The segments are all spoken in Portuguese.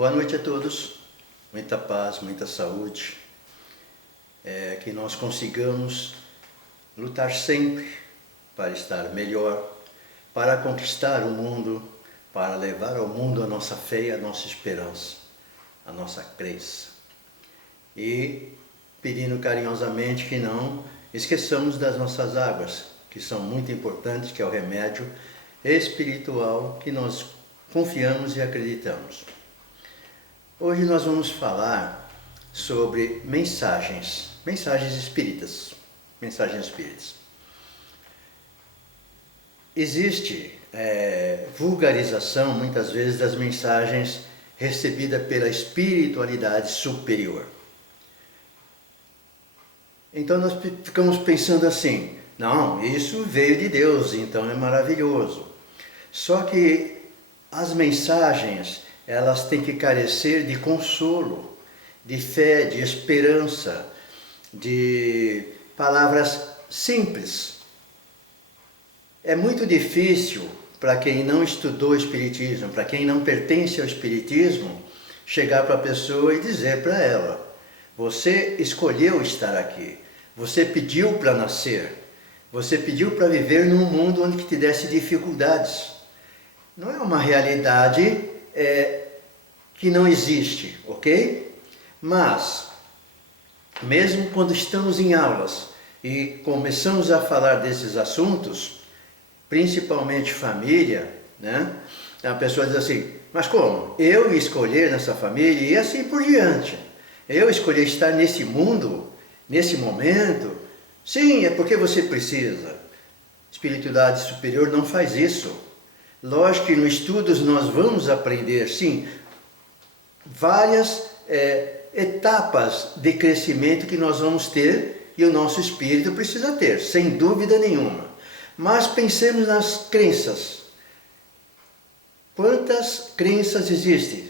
Boa noite a todos, muita paz, muita saúde, que nós consigamos lutar sempre para estar melhor, para conquistar o mundo, para levar ao mundo a nossa fé e a nossa esperança, a nossa crença. E pedindo carinhosamente que não esqueçamos das nossas águas, que são muito importantes, que é o remédio espiritual que nós confiamos e acreditamos. Hoje nós vamos falar sobre mensagens espíritas. Existe vulgarização, muitas vezes, das mensagens recebidas pela espiritualidade superior. Então nós ficamos pensando assim, não, isso veio de Deus, então é maravilhoso. Só que as mensagens, elas têm que carecer de consolo, de fé, de esperança, de palavras simples. É muito difícil para quem não estudou Espiritismo, para quem não pertence ao Espiritismo, chegar para a pessoa e dizer para ela: você escolheu estar aqui, você pediu para nascer, você pediu para viver num mundo onde te desse dificuldades. Não é uma realidade que não existe, ok? Mas, mesmo quando estamos em aulas e começamos a falar desses assuntos, principalmente família, né? A pessoa diz assim, mas como? Eu escolher nessa família e assim por diante. Eu escolhi estar nesse mundo, nesse momento. Sim, é porque você precisa. Espiritualidade superior não faz isso. Lógico que nos estudos nós vamos aprender, sim, várias etapas de crescimento que nós vamos ter e o nosso espírito precisa ter, sem dúvida nenhuma. Mas pensemos nas crenças. Quantas crenças existem?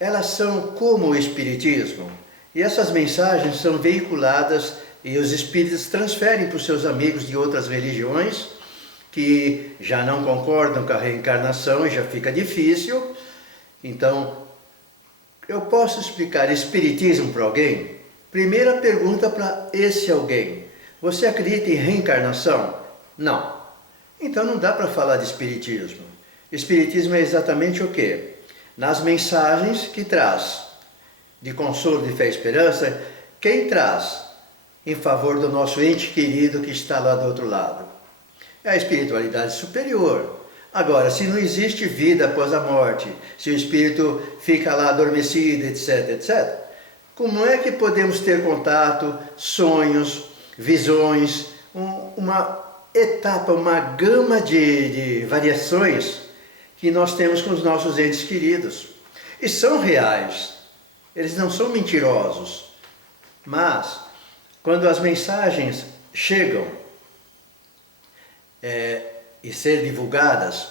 Elas são como o Espiritismo. E essas mensagens são veiculadas e os espíritos transferem para os seus amigos de outras religiões que já não concordam com a reencarnação e já fica difícil. Então, eu posso explicar Espiritismo para alguém? Primeira pergunta para esse alguém: você acredita em reencarnação? Não. Então não dá para falar de Espiritismo. Espiritismo é exatamente o quê? Nas mensagens que traz de consolo, de fé e esperança, quem traz em favor do nosso ente querido que está lá do outro lado? É a espiritualidade superior. Agora, se não existe vida após a morte, se o espírito fica lá adormecido, etc, etc, como é que podemos ter contato, sonhos, visões, uma etapa, uma gama de variações que nós temos com os nossos entes queridos? E são reais, eles não são mentirosos. Mas, quando as mensagens chegam e ser divulgadas,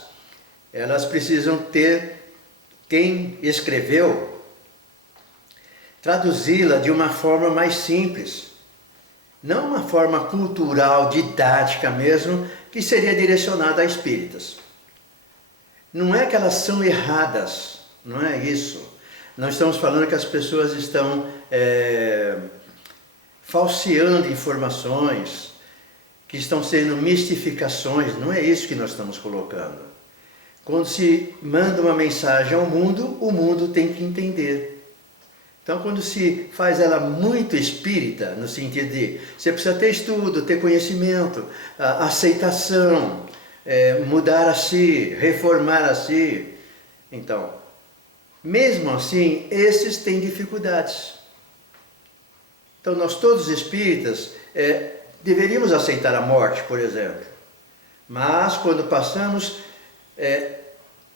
elas precisam ter quem escreveu, traduzi-la de uma forma mais simples, não uma forma cultural, didática mesmo, que seria direcionada a espíritas. Não é que elas são erradas, não é isso. Nós estamos falando que as pessoas estão falseando informações, que estão sendo mistificações, não é isso que nós estamos colocando. Quando se manda uma mensagem ao mundo, o mundo tem que entender. Então, quando se faz ela muito espírita, no sentido de você precisa ter estudo, ter conhecimento, aceitação, mudar a si, reformar a si. Então, mesmo assim, esses têm dificuldades. Então, nós todos espíritas deveríamos aceitar a morte, por exemplo. Mas, quando passamos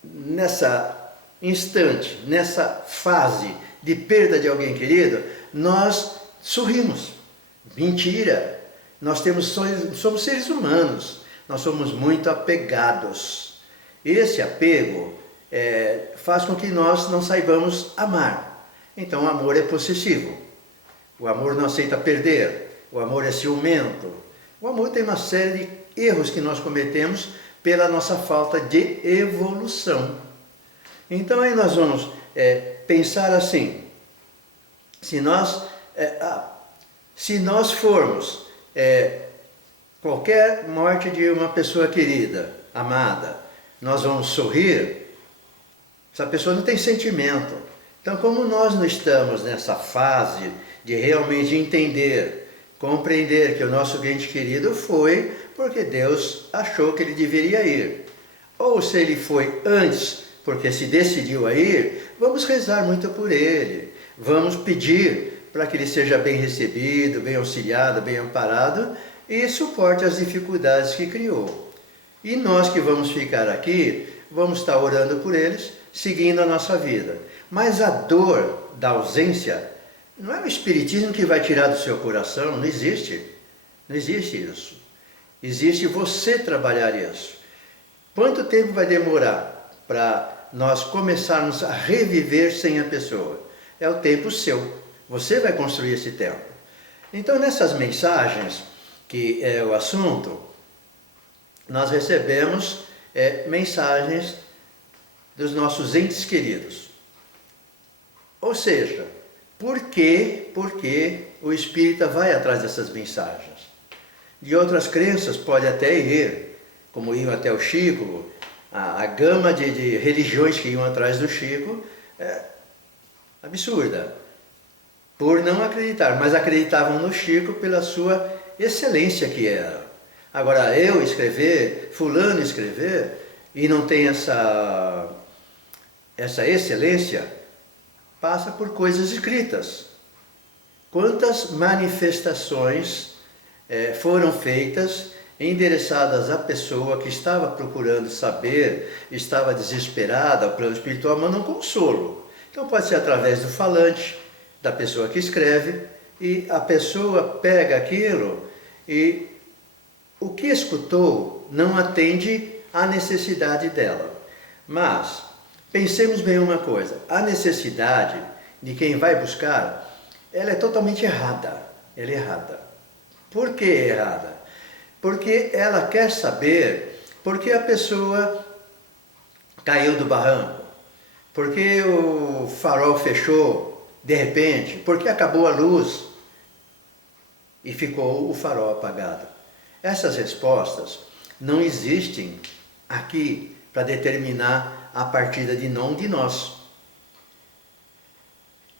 nessa instante, nessa fase de perda de alguém querido, nós sorrimos. Mentira! Nós somos seres humanos, nós somos muito apegados. Esse apego faz com que nós não saibamos amar. Então o amor é possessivo, o amor não aceita perder, o amor é ciumento. O amor tem uma série de erros que nós cometemos pela nossa falta de evolução. Então aí nós vamos pensar assim, se nós formos qualquer morte de uma pessoa querida, amada, nós vamos sorrir, essa pessoa não tem sentimento. Então, como nós não estamos nessa fase de realmente entender, compreender que o nosso ente querido foi porque Deus achou que ele deveria ir, ou se ele foi antes porque se decidiu a ir, vamos rezar muito por ele, vamos pedir para que ele seja bem recebido, bem auxiliado, bem amparado e suporte as dificuldades que criou. E nós que vamos ficar aqui, vamos estar orando por eles, seguindo a nossa vida. Mas a dor da ausência não é o espiritismo que vai tirar do seu coração, não existe. Não existe isso. Existe você trabalhar isso. Quanto tempo vai demorar para nós começarmos a reviver sem a pessoa? É o tempo seu. Você vai construir esse tempo. Então, nessas mensagens, que é o assunto, nós recebemos mensagens dos nossos entes queridos. Ou seja, por que o espírita vai atrás dessas mensagens? De outras crenças pode até ir, como iam até o Chico, a gama de religiões que iam atrás do Chico é absurda, por não acreditar, mas acreditavam no Chico pela sua excelência que era. Agora, eu escrever, fulano escrever, e não tem essa excelência, passa por coisas escritas. Quantas manifestações foram feitas, endereçadas à pessoa que estava procurando saber, estava desesperada ao plano espiritual, mas não consolo. Então pode ser através do falante, da pessoa que escreve, e a pessoa pega aquilo e o que escutou não atende à necessidade dela. Mas pensemos bem uma coisa, a necessidade de quem vai buscar, ela é totalmente errada. Ela é errada. Por que errada? Porque ela quer saber por que a pessoa caiu do barranco, por que o farol fechou de repente, por que acabou a luz e ficou o farol apagado. Essas respostas não existem aqui para determinar a partida de não de nós.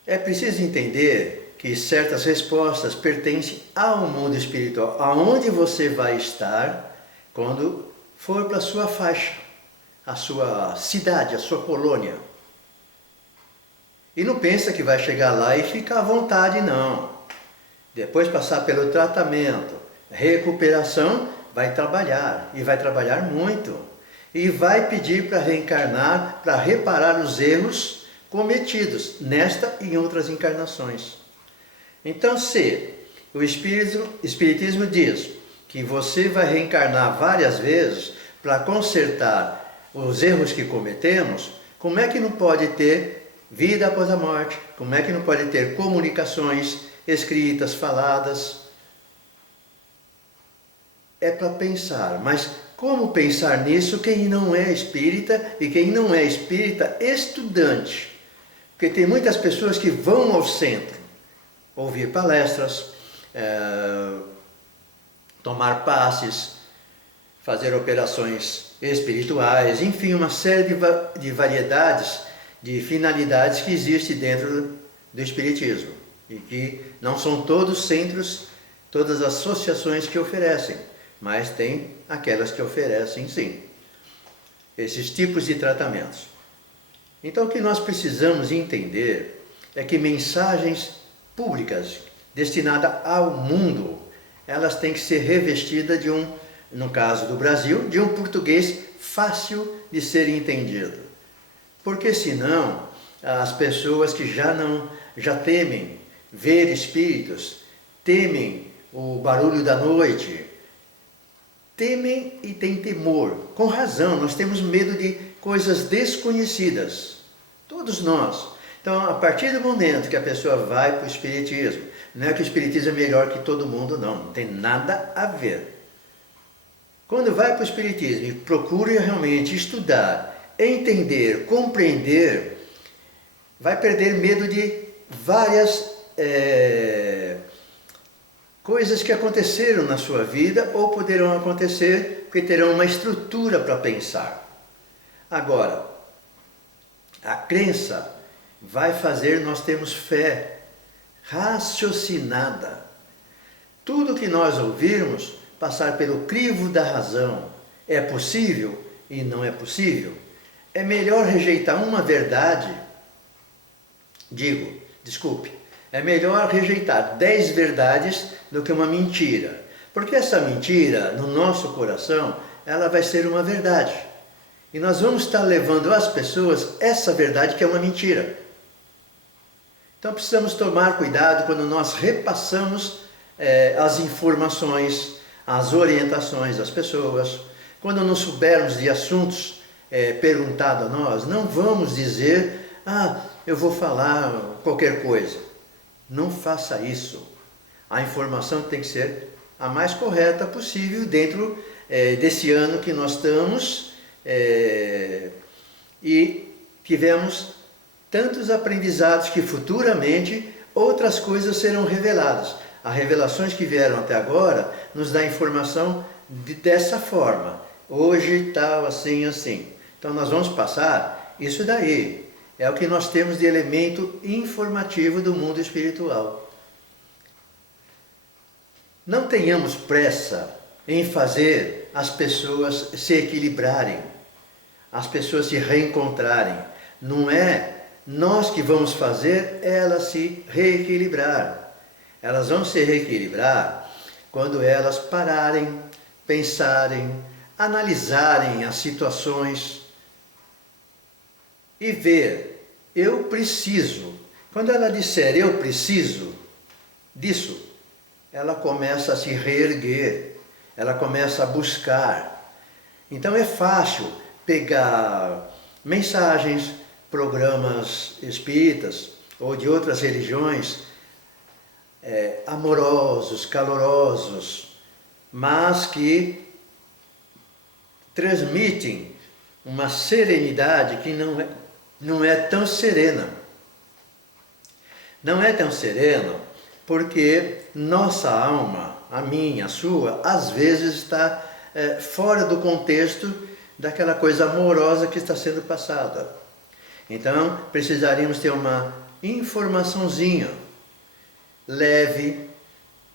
É preciso entender que certas respostas pertencem ao mundo espiritual, aonde você vai estar quando for para a sua faixa, a sua cidade, a sua colônia. E não pensa que vai chegar lá e ficar à vontade, não. Depois passar pelo tratamento, recuperação, vai trabalhar, e vai trabalhar muito. E vai pedir para reencarnar, para reparar os erros cometidos nesta e em outras encarnações. Então, se o Espiritismo diz que você vai reencarnar várias vezes para consertar os erros que cometemos, como é que não pode ter vida após a morte? Como é que não pode ter comunicações escritas, faladas? É para pensar, mas como pensar nisso quem não é espírita e quem não é espírita estudante? Porque tem muitas pessoas que vão ao centro ouvir palestras, tomar passes, fazer operações espirituais, enfim, uma série de variedades, de finalidades que existe dentro do espiritismo e que não são todos centros, todas as associações que oferecem, mas tem aquelas que oferecem sim esses tipos de tratamentos. Então o que nós precisamos entender é que mensagens públicas destinadas ao mundo, elas têm que ser revestidas de no caso do Brasil, de um português fácil de ser entendido. Porque senão as pessoas que já temem ver espíritos, temem o barulho da noite, temem e têm temor. Com razão, nós temos medo de coisas desconhecidas. Todos nós. Então, a partir do momento que a pessoa vai para o espiritismo, não é que o espiritismo é melhor que todo mundo, não tem nada a ver. Quando vai para o espiritismo e procura realmente estudar, entender, compreender, vai perder medo de várias coisas que aconteceram na sua vida ou poderão acontecer porque terão uma estrutura para pensar. Agora, a crença vai fazer nós termos fé raciocinada. Tudo que nós ouvirmos passar pelo crivo da razão. É possível e não é possível? É melhor rejeitar uma verdade, é melhor rejeitar 10 verdades do que uma mentira. Porque essa mentira, no nosso coração, ela vai ser uma verdade. E nós vamos estar levando às pessoas essa verdade que é uma mentira. Então precisamos tomar cuidado quando nós repassamos as informações, as orientações das pessoas. Quando não soubermos de assuntos perguntados a nós, não vamos dizer, eu vou falar qualquer coisa. Não faça isso. A informação tem que ser a mais correta possível dentro desse ano que nós estamos e tivemos tantos aprendizados que futuramente outras coisas serão reveladas. As revelações que vieram até agora nos dá informação dessa forma. Hoje tal, assim, assim. Então nós vamos passar isso daí. É o que nós temos de elemento informativo do mundo espiritual. Não tenhamos pressa em fazer as pessoas se equilibrarem, as pessoas se reencontrarem. Não é nós que vamos fazer elas se reequilibrar. Elas vão se reequilibrar quando elas pararem, pensarem, analisarem as situações e ver, eu preciso. Quando ela disser eu preciso disso, ela começa a se reerguer, ela começa a buscar. Então é fácil pegar mensagens, programas espíritas ou de outras religiões, amorosos, calorosos, mas que transmitem uma serenidade que não é tão serena. Não é tão serena porque nossa alma, a minha, a sua, às vezes está fora do contexto daquela coisa amorosa que está sendo passada. Então, precisaríamos ter uma informaçãozinha leve,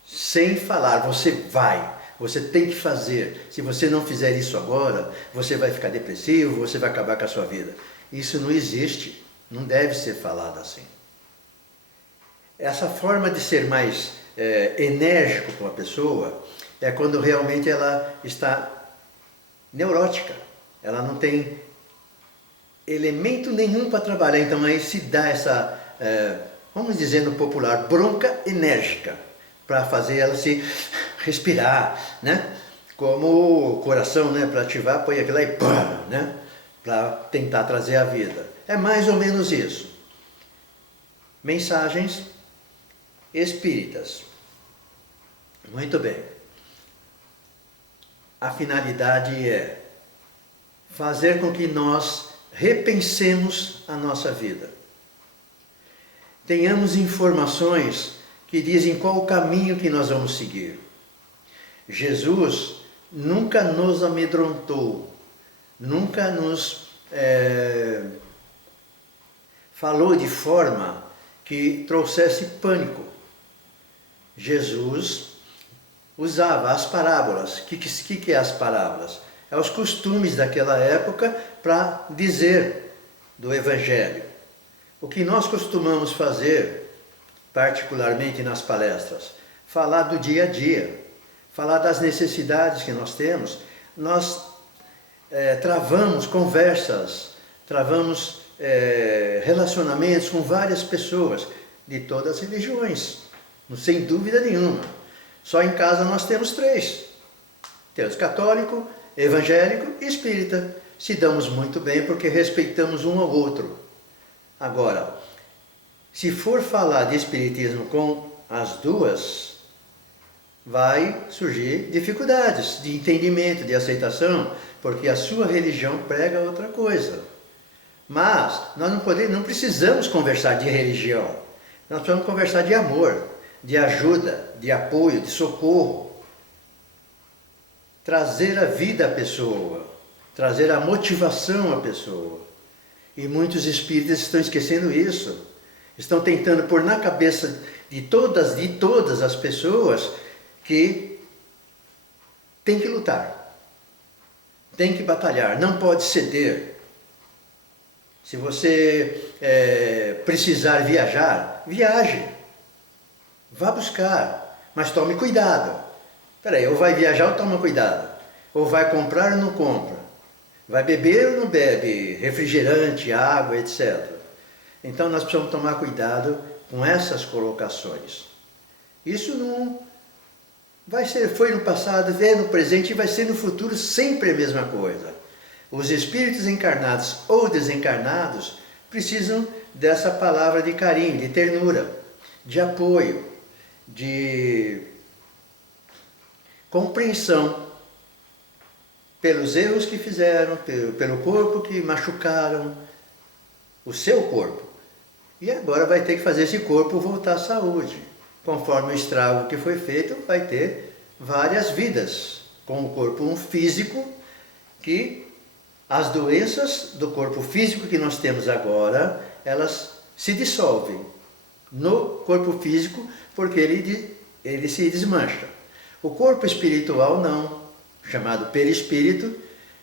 sem falar, você tem que fazer. Se você não fizer isso agora, você vai ficar depressivo, você vai acabar com a sua vida. Isso não existe, não deve ser falado assim. Essa forma de ser mais enérgico com a pessoa é quando realmente ela está neurótica, ela não tem elemento nenhum para trabalhar, então aí se dá essa, vamos dizer no popular, bronca enérgica, para fazer ela se respirar, né? Como o coração, né? Para ativar, põe aquilo aí, né? Para tentar trazer a vida. É mais ou menos isso. Mensagens espíritas. Muito bem. A finalidade é fazer com que nós repensemos a nossa vida. Tenhamos informações que dizem qual o caminho que nós vamos seguir. Jesus nunca nos amedrontou, nunca nos falou de forma que trouxesse pânico. Jesus usava as parábolas. O que é as parábolas? É os costumes daquela época para dizer do Evangelho. O que nós costumamos fazer, particularmente nas palestras, falar do dia a dia, falar das necessidades que nós temos. Nós travamos conversas, travamos relacionamentos com várias pessoas de todas as religiões, sem dúvida nenhuma. Só em casa nós temos 3. Temos católico, evangélico e espírita. Se damos muito bem porque respeitamos um ao outro. Agora, se for falar de espiritismo com as duas, vai surgir dificuldades de entendimento, de aceitação, porque a sua religião prega outra coisa. Mas nós não precisamos conversar de religião. Nós precisamos conversar de amor, de ajuda, de apoio, de socorro. Trazer a vida à pessoa, trazer a motivação à pessoa. E muitos espíritas estão esquecendo isso. Estão tentando pôr na cabeça de todas as pessoas que tem que lutar, tem que batalhar, não pode ceder. Se você precisar viajar, viaje, vá buscar, mas tome cuidado. Peraí, ou vai viajar ou toma cuidado, ou vai comprar ou não compra, vai beber ou não bebe, refrigerante, água, etc. Então nós precisamos tomar cuidado com essas colocações. Isso não vai ser, foi no passado, é no presente e vai ser no futuro sempre a mesma coisa. Os espíritos encarnados ou desencarnados precisam dessa palavra de carinho, de ternura, de apoio, de compreensão pelos erros que fizeram, pelo corpo que machucaram, o seu corpo. E agora vai ter que fazer esse corpo voltar à saúde. Conforme o estrago que foi feito, vai ter várias vidas com o corpo físico, que as doenças do corpo físico que nós temos agora, elas se dissolvem no corpo físico porque ele se desmancha. O corpo espiritual não, chamado perispírito,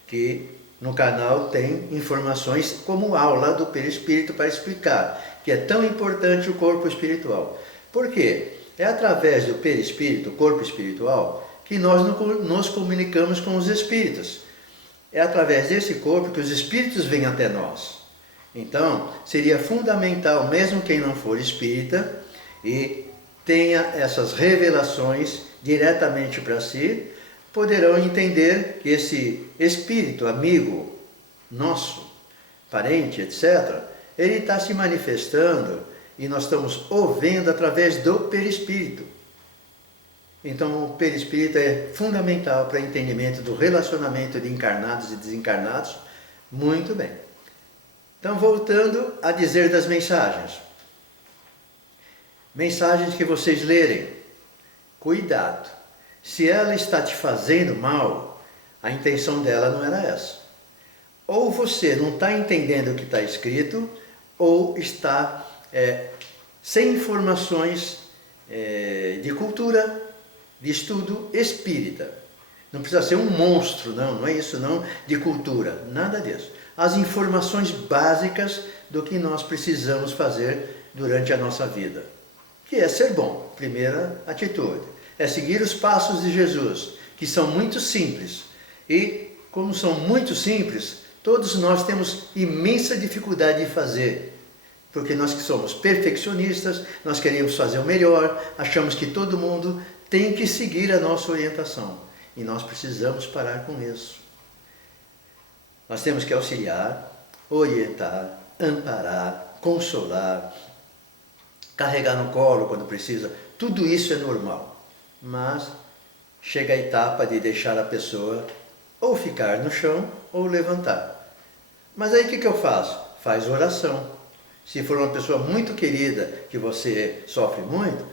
que no canal tem informações como aula do perispírito para explicar que é tão importante o corpo espiritual. Por quê? É através do perispírito, corpo espiritual, que nós nos comunicamos com os espíritos. É através desse corpo que os espíritos vêm até nós. Então, seria fundamental, mesmo quem não for espírita e tenha essas revelações diretamente para si, poderão entender que esse espírito, amigo nosso, parente, etc., ele está se manifestando e nós estamos ouvindo através do perispírito. Então, o perispírito é fundamental para o entendimento do relacionamento de encarnados e desencarnados. Muito bem. Então, voltando a dizer das mensagens. Mensagens que vocês lerem. Cuidado. Se ela está te fazendo mal, a intenção dela não era essa. Ou você não está entendendo o que está escrito, ou está sem informações de cultura, de estudo espírita. Não precisa ser um monstro, não é isso não, de cultura, nada disso. As informações básicas do que nós precisamos fazer durante a nossa vida, que é ser bom, primeira atitude. É seguir os passos de Jesus, que são muito simples. E, como são muito simples, todos nós temos imensa dificuldade de fazer. Porque nós que somos perfeccionistas, nós queremos fazer o melhor, achamos que todo mundo tem que seguir a nossa orientação. E nós precisamos parar com isso. Nós temos que auxiliar, orientar, amparar, consolar, carregar no colo quando precisa. Tudo isso é normal. Mas chega a etapa de deixar a pessoa ou ficar no chão ou levantar. Mas aí o que eu faço? Faz oração. Se for uma pessoa muito querida, que você sofre muito,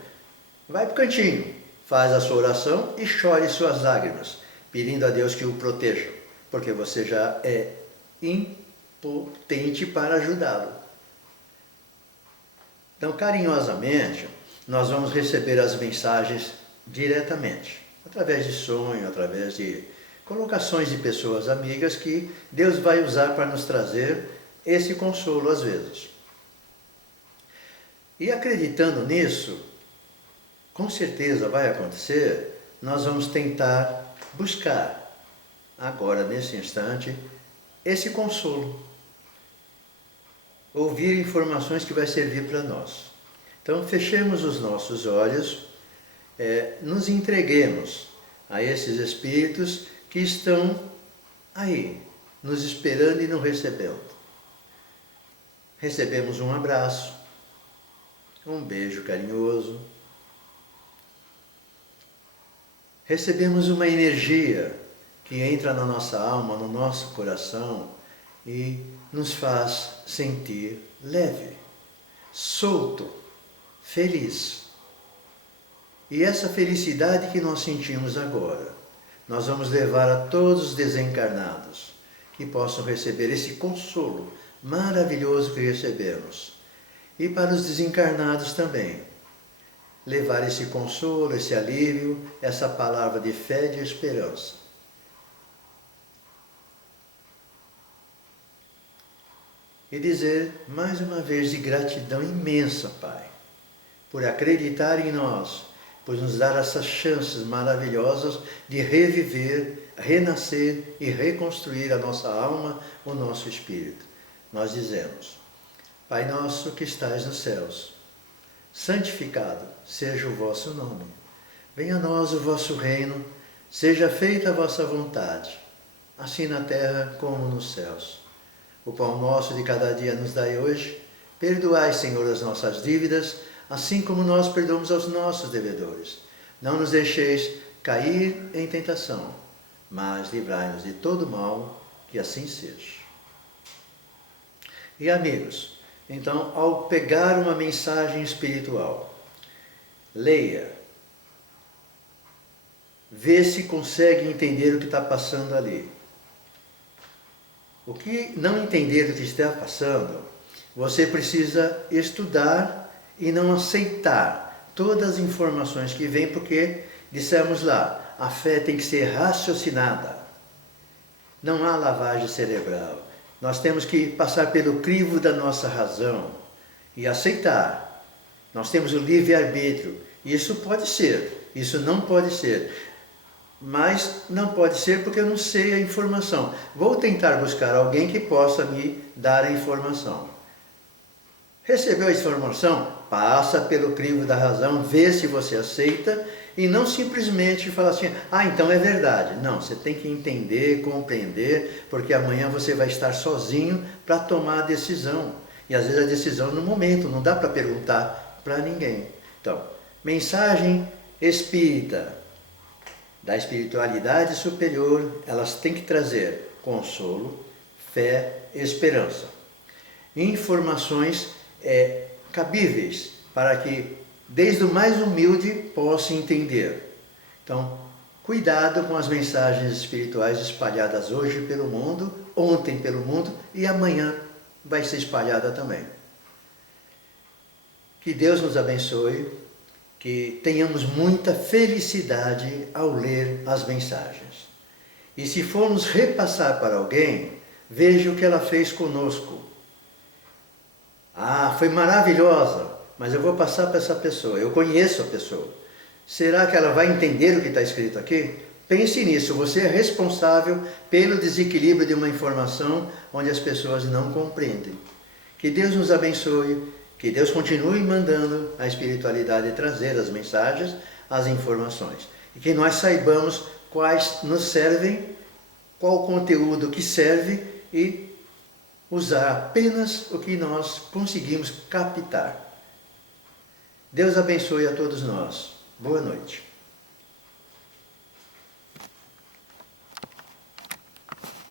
vai para o cantinho, faz a sua oração e chore suas lágrimas, pedindo a Deus que o proteja, porque você já é impotente para ajudá-lo. Então, carinhosamente, nós vamos receber as mensagens diretamente, através de sonho, através de colocações de pessoas amigas que Deus vai usar para nos trazer esse consolo às vezes. E acreditando nisso, com certeza vai acontecer, nós vamos tentar buscar, agora nesse instante, esse consolo. Ouvir informações que vai servir para nós. Então fechemos os nossos olhos, nos entreguemos a esses espíritos que estão aí, nos esperando e nos recebendo. Recebemos um abraço, um beijo carinhoso. Recebemos uma energia que entra na nossa alma, no nosso coração e nos faz sentir leve, solto, feliz. E essa felicidade que nós sentimos agora, nós vamos levar a todos os desencarnados que possam receber esse consolo maravilhoso que recebemos. E para os desencarnados também, levar esse consolo, esse alívio, essa palavra de fé e de esperança. E dizer mais uma vez de gratidão imensa, Pai, por acreditar em nós, por nos dar essas chances maravilhosas de reviver, renascer e reconstruir a nossa alma, o nosso espírito. Nós dizemos: Pai nosso que estais nos céus, santificado seja o vosso nome. Venha a nós o vosso reino, seja feita a vossa vontade, assim na terra como nos céus. O pão nosso de cada dia nos dai hoje. Perdoai, Senhor, as nossas dívidas, assim como nós perdoamos aos nossos devedores. Não nos deixeis cair em tentação, mas livrai-nos de todo mal, que assim seja. E amigos, então, ao pegar uma mensagem espiritual, leia, vê se consegue entender o que está passando ali. O que não entender do que está passando, você precisa estudar e não aceitar todas as informações que vêm, porque, dissemos lá, a fé tem que ser raciocinada. Não há lavagem cerebral. Nós temos que passar pelo crivo da nossa razão e aceitar. Nós temos o livre-arbítrio. Isso pode ser, isso não pode ser. Mas não pode ser porque eu não sei a informação. Vou tentar buscar alguém que possa me dar a informação. Recebeu a informação? Passa pelo crivo da razão, vê se você aceita e não simplesmente fala assim, então é verdade. Não, você tem que entender, compreender, porque amanhã você vai estar sozinho para tomar a decisão. E às vezes a decisão no momento, não dá para perguntar para ninguém. Então, mensagem espírita, da espiritualidade superior, elas têm que trazer consolo, fé, esperança. Informações cabíveis para que, desde o mais humilde, possa entender. Então, cuidado com as mensagens espirituais espalhadas hoje pelo mundo, ontem pelo mundo e amanhã vai ser espalhada também. Que Deus nos abençoe, que tenhamos muita felicidade ao ler as mensagens. E se formos repassar para alguém, veja o que ela fez conosco. Foi maravilhosa, mas eu vou passar para essa pessoa, eu conheço a pessoa. Será que ela vai entender o que está escrito aqui? Pense nisso, você é responsável pelo desequilíbrio de uma informação onde as pessoas não compreendem. Que Deus nos abençoe, que Deus continue mandando a espiritualidade trazer as mensagens, as informações. E que nós saibamos quais nos servem, qual o conteúdo que serve e usar apenas o que nós conseguimos captar. Deus abençoe a todos nós. Boa noite.